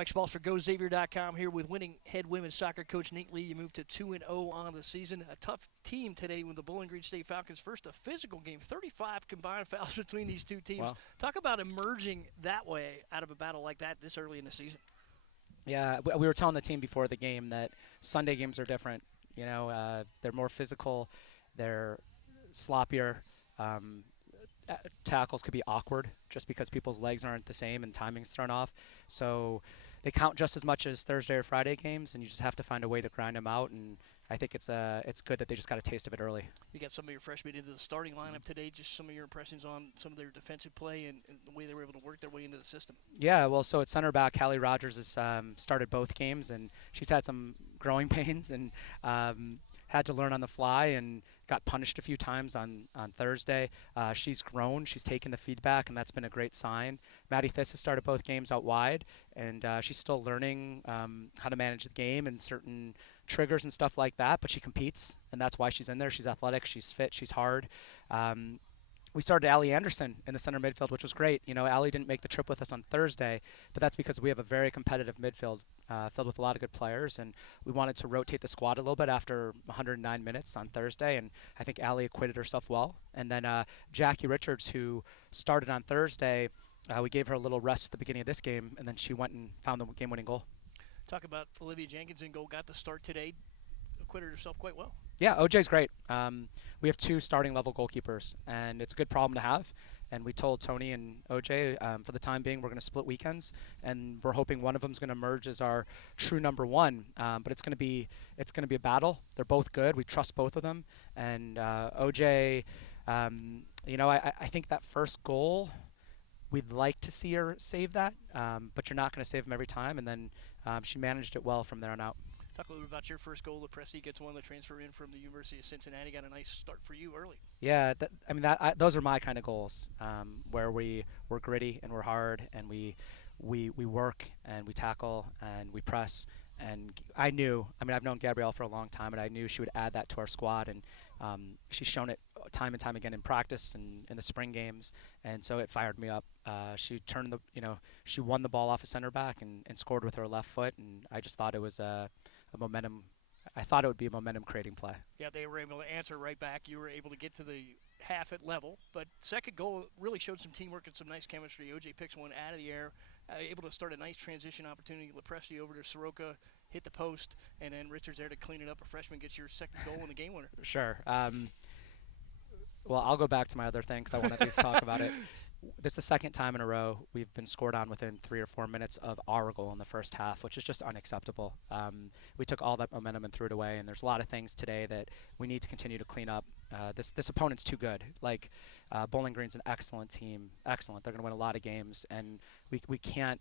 Mike Schmaltz for GoXavier.com here with winning head women's soccer coach Nate Lee. You moved to 2-0 on the season. A tough team today with the Bowling Green State Falcons. First, a physical game. 35 combined fouls between these two teams. Wow. Talk about emerging that way out of a battle like that this early in the season. Yeah, we were telling the team before the game that Sunday games are different. You know, they're more physical. They're sloppier. Tackles could be awkward just because people's legs aren't the same and timing's thrown off. So they count just as much as Thursday or Friday games, and you just have to find a way to grind them out. And I think it's good that they just got a taste of it early. You got some of your freshmen into the starting lineup today. Just some of your impressions on some of their defensive play and the way they were able to work their way into the system. Yeah, well, so at center back, Callie Rogers has started both games, and she's had some growing pains and had to learn on the fly and got punished a few times on Thursday. She's grown. She's taken the feedback, and that's been a great sign. Maddie Thiss has started both games out wide, and she's still learning how to manage the game and certain triggers and stuff like that, but she competes, and that's why she's in there. She's athletic, she's fit, she's hard. We started Allie Anderson in the center midfield, which was great. You know, Allie didn't make the trip with us on Thursday, but that's because we have a very competitive midfield filled with a lot of good players, and we wanted to rotate the squad a little bit after 109 minutes on Thursday, and I think Allie acquitted herself well. And then Jackie Richards, who started on Thursday, we gave her a little rest at the beginning of this game, and then she went and found the game-winning goal. Talk about Olivia Jenkins in goal. Got the start today. Acquitted herself quite well. Yeah, OJ's great. We have 2 starting-level goalkeepers, and it's a good problem to have. And we told Tony and OJ, for the time being, we're going to split weekends, and we're hoping one of them is going to emerge as our true number 1. But it's going to be a battle. They're both good. We trust both of them. And OJ, you know, I think that first goal, we'd like to see her save that, but you're not going to save them every time. And then she managed it well from there on out. Talk a little bit about your first goal. Lepresti gets one of the transfer in from the University of Cincinnati. Got a nice start for you early. Yeah, those are my kind of goals, where we're gritty and we're hard and we work and we tackle and we press. And I've known Gabrielle for a long time, and I knew she would add that to our squad. And she's shown it time and time again in practice and in the spring games. And so it fired me up. She won the ball off a center back and scored with her left foot. And I just thought it was a momentum. I thought it would be a momentum-creating play. Yeah, they were able to answer right back. You were able to get to the half at level. But second goal really showed some teamwork and some nice chemistry. OJ picks one out of the air, able to start a nice transition opportunity. Lepresti over to Soroka, hit the post, and then Richards there to clean it up. A freshman gets your second goal and the game winner. Sure. Well, I'll go back to my other thing because I want to at least talk about it. This is the second time in a row we've been scored on within 3 or 4 minutes of our goal in the first half, which is just unacceptable. We took all that momentum and threw it away, and there's a lot of things today that we need to continue to clean up. This opponent's too good. Bowling Green's an excellent team. Excellent. They're going to win a lot of games, and we can't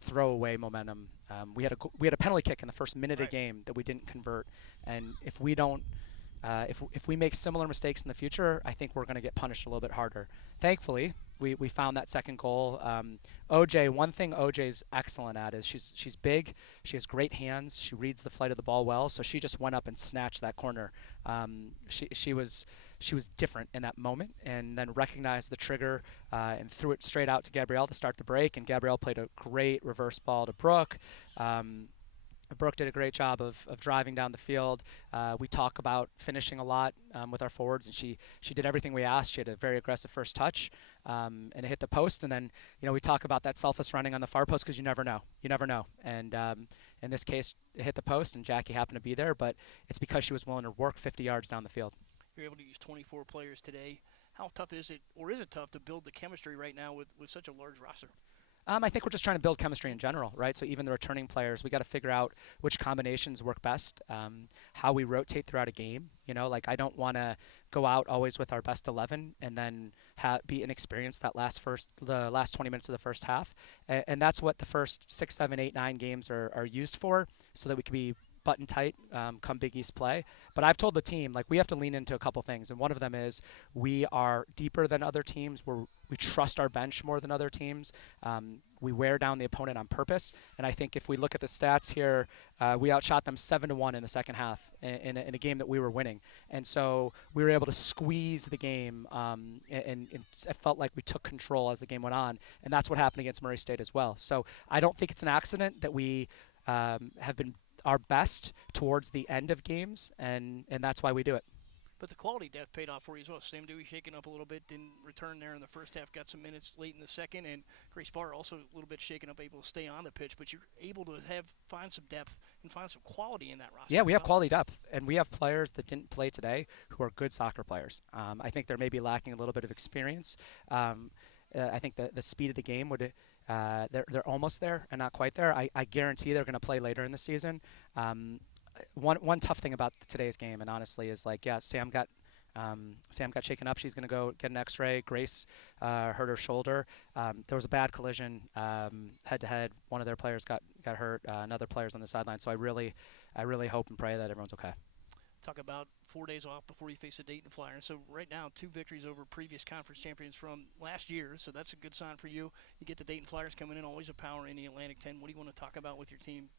throw away momentum. We had a penalty kick in the first minute of game that we didn't convert, and if we don't if we make similar mistakes in the future, I think we're going to get punished a little bit harder. Thankfully, we found that second goal. OJ, one thing OJ's excellent at is she's big, she has great hands, she reads the flight of the ball well, so she just went up and snatched that corner. She was different in that moment, and then recognized the trigger and threw it straight out to Gabrielle to start the break, and Gabrielle played a great reverse ball to Brooke. Brooke did a great job of driving down the field. We talk about finishing a lot with our forwards, and she did everything we asked. She had a very aggressive first touch, and it hit the post. And then, we talk about that selfless running on the far post because you never know. You never know. And in this case, it hit the post, and Jackie happened to be there, but it's because she was willing to work 50 yards down the field. You're able to use 24 players today. How tough is it, or is it tough to build the chemistry right now with such a large roster? I think we're just trying to build chemistry in general, right? So even the returning players, we got to figure out which combinations work best, how we rotate throughout a game. I don't want to go out always with our best 11 and then be inexperienced the last 20 minutes of the first half. And that's what the first 6, 7, 8, 9 games are used for, so that we can be button tight come Big East play. But I've told the team, we have to lean into a couple things, and one of them is we are deeper than other teams. We trust our bench more than other teams. we wear down the opponent on purpose. And I think if we look at the stats here, we outshot them 7-1 in the second half in a game that we were winning. And so we were able to squeeze the game, and it felt like we took control as the game went on. And that's what happened against Murray State as well. So I don't think it's an accident that we have been our best towards the end of games, and that's why we do it. But the quality depth paid off for you as well. Sam Dewey shaking up a little bit, didn't return there in the first half, got some minutes late in the second, and Grace Barr also a little bit shaken up, able to stay on the pitch. But you're able to find some depth and find some quality in that roster. Yeah, we have quality depth, and we have players that didn't play today who are good soccer players. I think they're maybe lacking a little bit of experience. I think the speed of the game would. They're almost there and not quite there. I guarantee they're going to play later in the season. One tough thing about today's game, and honestly, is like, yeah, Sam got shaken up. She's going to go get an X-ray. Grace hurt her shoulder. There was a bad collision head to head. One of their players got hurt. Another player's on the sideline. So I really hope and pray that everyone's okay. Talk about 4 days off before you face the Dayton Flyers. So right now, 2 victories over previous conference champions from last year. So that's a good sign for you. You get the Dayton Flyers coming in, always a power in the Atlantic 10. What do you want to talk about with your team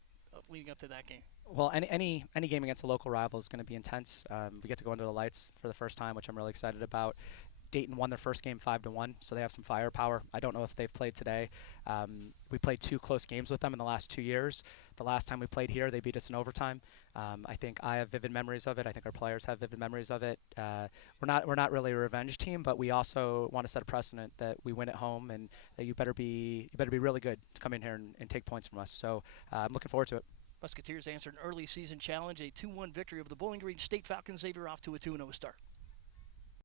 leading up to that game? Well, any game against a local rival is going to be intense. We get to go into the lights for the first time, which I'm really excited about. Dayton won their first game 5-1, so they have some firepower. I don't know if they've played today. We played 2 close games with them in the last 2 years. The last time we played here, they beat us in overtime. I think I have vivid memories of it. I think our players have vivid memories of it. We're not really a revenge team, but we also want to set a precedent that we win at home, and that you better be really good to come in here and take points from us. So I'm looking forward to it. Musketeers answered an early season challenge, a 2-1 victory over the Bowling Green State Falcons. Xavier off to a 2-0 start.